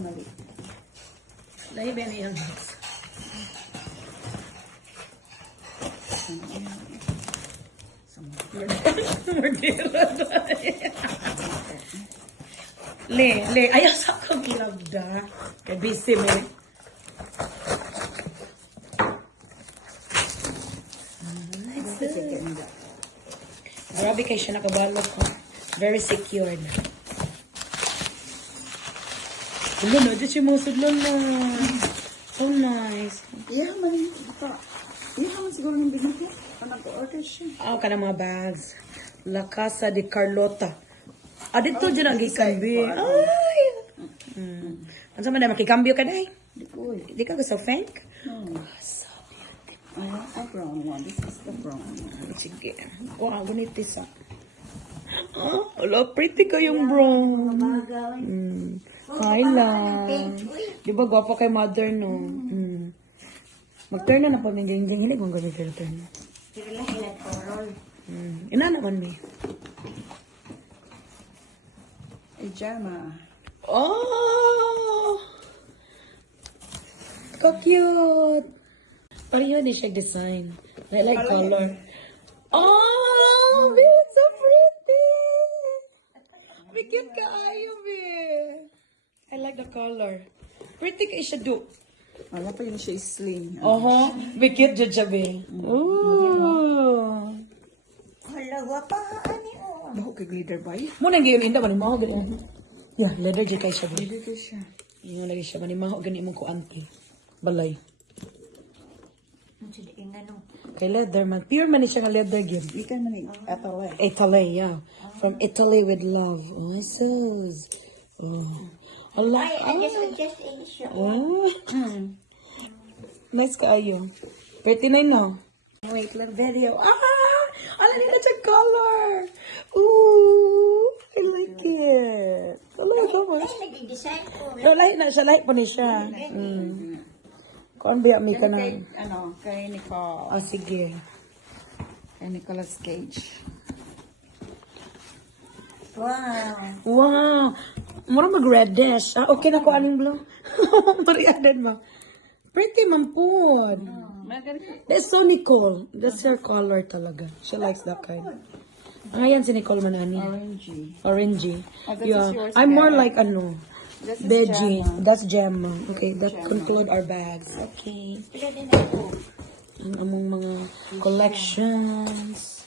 mali. Lahi ba na yung box? Le, ayaw sa akong kilabda. Kay busy me. Grabe kayo siya nakabalot ko. Very secured. Wala na, dyan siya mga sudlan na. So nice. Yeah, man. Yeah, man siguro ng bigyan ko. Nag-order siya. Ka na mga bags. La Casa de Carlota. Dito dyan ang gikambi. Ay! Ano sa man na, makikambyo ka na eh? Di ka gusto fake? No. So beautiful. I want a brown one. This is the brown one. Sige. Wow, ganito isa. Ala, pretty kayong brown. Kyla. Di ba gwapa kay mother, no? Mag-turn na po ng ganyan. Hindi kong ganyan turn. Pero lang ilang korol. Ina naman, me. Pajama. Oh! How cute! Pareho din siya design. I like color. Oh! It's so pretty! May cute ka ayo, be. I like the color. Pretty ka siya do. Wala pa yun siya sling. May cute dyan siya, be. Ooh! Hala, wapa ani o. Baho kay glitter ba yun? Muna ngayon, hindi ba ni Maho ganyan? Yeah, leather dyan kayo siya, be. Glitter siya. Yung lagi siya, manimaho ganyan mo ko auntie. Balay. Sige, ingano. Kay leather man. Pure man siya nga leather gyud. Ikan man ni ataway. Italy, yeah. From Italy with love. Oh, sus. Oh. Allah. Ay, I just English siya. Oh. Nice kaayo. 39 now. Wait lang. Video. Alam niyo na siya color. Ooh. I like it. I like it so much. Ay, nag-design ko. No, lahi na siya. Lahi pa ni siya. Kung biya mi ka na. Kay Nicole. Oh, sige. Kay Nicolas Cage. Wow. Wow. Mura mag-reddish. Okay na ko aning blue. Mariadan mo. Pretty man po. That's so Nicole. That's her color talaga. She likes that kind. Ayan si Nicole Manani. Orangey. Orangey. Oh, that Yeah. is yours, I'm more Dad. like ano. This is Veggie. Gemma. That's Gemma. Okay, that Gemma. conclude our bags. Okay. Pila din ako. Ang among mga collections.